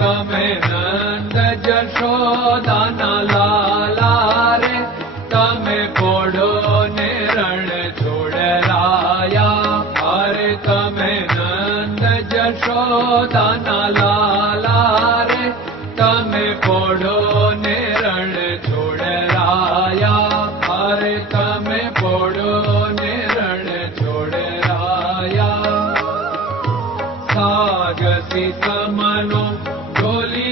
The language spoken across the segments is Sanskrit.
come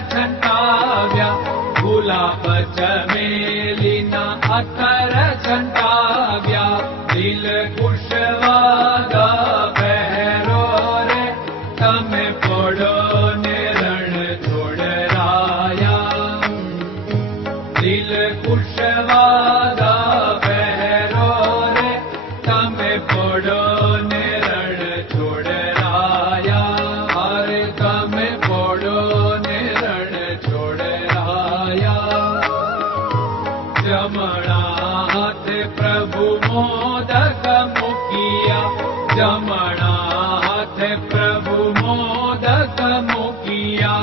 जलिनाव्या भुलाचिना अतर ختم کیا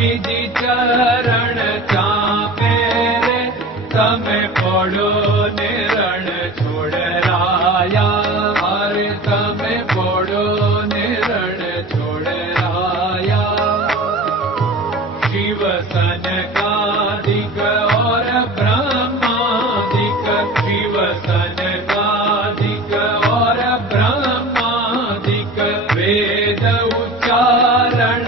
जी चरण चापे चरणे तमे पडो निोडराया पडो निर्ण छोडराया शिवसन काधिक और ब्रह्माधवसन काधिक और ब्रह्माध व भेद उच्चारण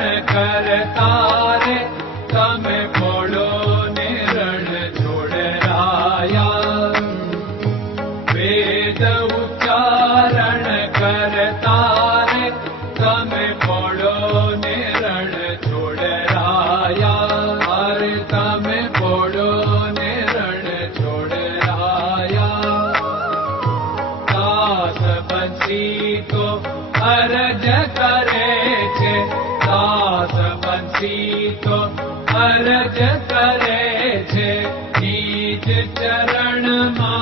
भज करे छे चरण चरणमा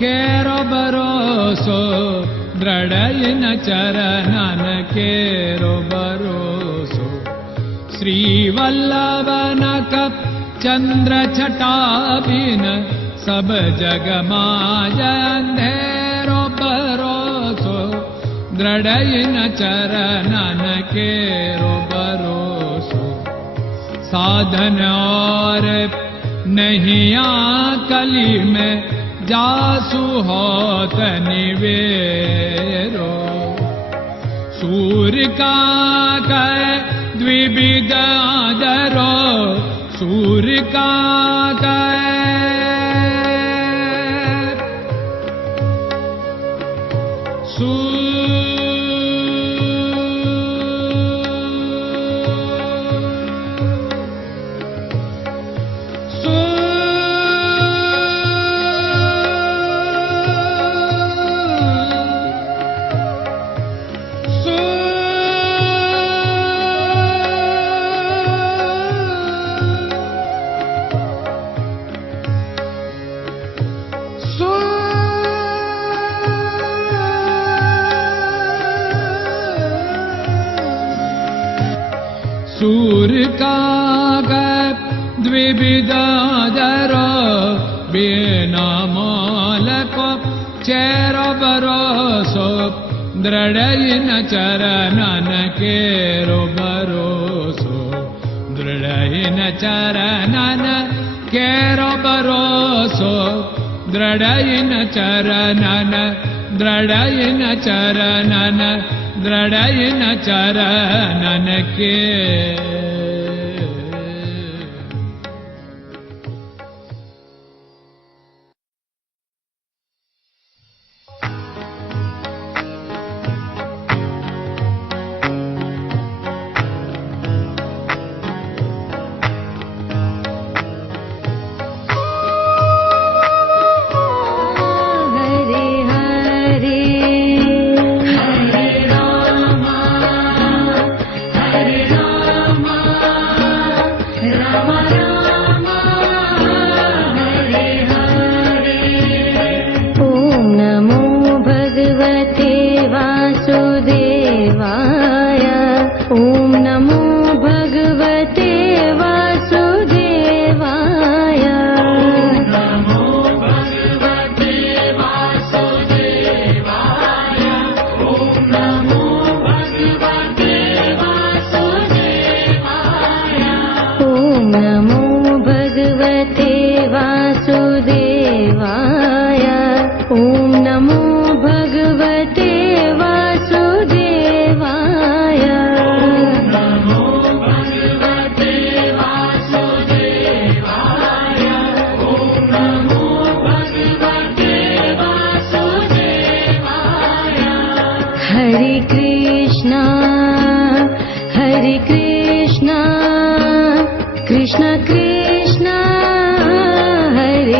केरो भरोसो दृढयिन चरणन केरो भरोसो। श्रीवल्लभन कप चन्द्र छटाबिन सब जग माया अंधेरो भरोसो दृढयिन चरणन केरो भरोसो। साधन और नहीं कली में जासु होत निवेरो। सूर्यकाविदा दरो सूर्यका का कह काग द्विविदादरो बिनामोलको चेरो भरोसो दृढयिन चरणन केरो भरोसो दृढयिन चरणन केरो भरोसो दृढयिन चरणन दृढयिन चरणन चरणन के Ramarán.